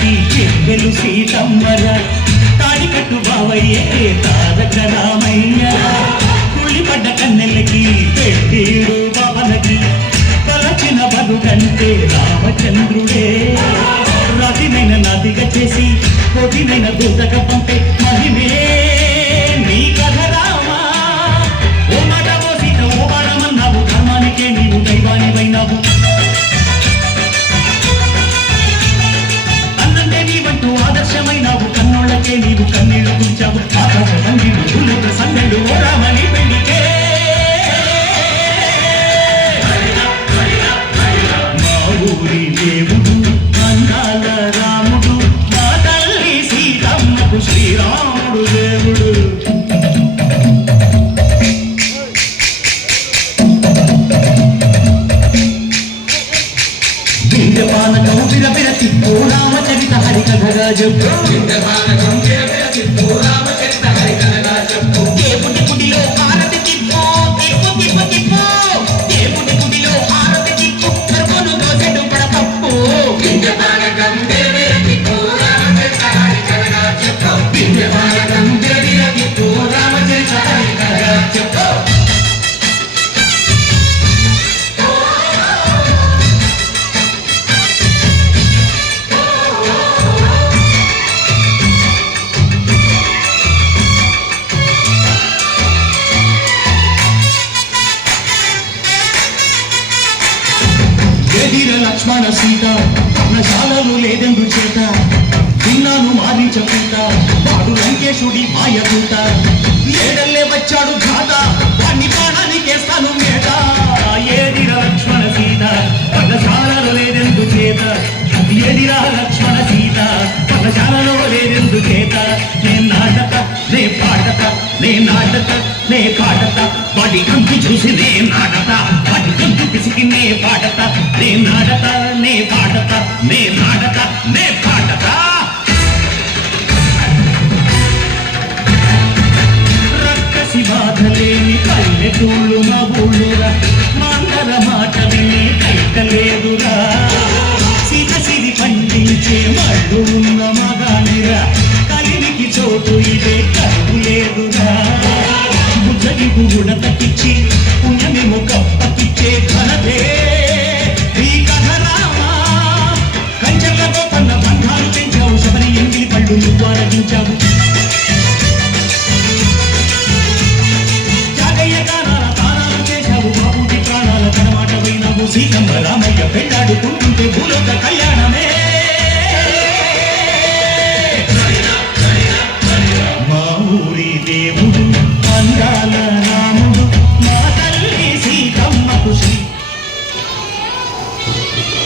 జానకి చెల్లెలు సీతమ్మరా తాడికట్టు బావయ్యే తారక రామయ్యరా కుళ్ళిపడ్డ కన్నెలకి పెట్టేడు బావలకి తలచిన బతుకంటే రామచంద్రుడే రతినైన నదిగా చేసి కొదినైన దూతగా పంపే మహిమే నీ కథ రామా ఓ మాట ఓ సీత ఓ బాణమన్నావు ధర్మానికే నీవు దైవానివైనావు అన్నంటే నీవంటూ ఆదర్శమైనావు కన్నోళ్ళకే నీవు కన్నీళ్లు గుంచావు ఆకాశ మందిలు భూలుడు సందళ్ళు ఓ రామని పెళ్లికే మా ఊరి దేవుడు అందాల రాముడు మా తల్లి సీతమ్మకు శ్రీరాముడు దేవుడు వింధ్యపానకం విరవిర తిప్పు రామచరిత హరికథగా చెప్పు దేవుడి గుడిలో హారతి తిప్పు తిప్పు తిప్పు తిప్పు దేవుడి గుడిలో హారతి తిప్పు కర్మను దోసెడు పడపప్పు వింధ్యపానకం విరవిర తిప్పు రామచరిత హరికథగా చెప్పు వింధ్యపానకం విరవిర తిప్పు రామచరిత హరికథగా చెప్పు ఎదిర లక్ష్మణ సీత పర్ణశాలలు లేదెందు చేత విన్నాను మారించకుంట వాడు లంకేశుడి మాయకూట ఏడల్లే వచ్చాడు ఘాత వాణ్ణి ప్రాణానికేస్తాను మేట ఏదిర లక్ష్మణ సీత పర్ణశాలలో లేదెందు చేత ఎదిర లక్ష్మణ సీత పర్ణశాలలో లేదెందు చేత నే నాటక నే పాటత నే నాటక నే పాటత వాడి కంపు చూసి నే నాటత వాడి కంపు పిసికి నే పాటత నే నాటత నే పాటత నే నాటత నే పాటత రక్కసి బాధలేని పల్లెటూళ్ళు మా ఊళ్ళురా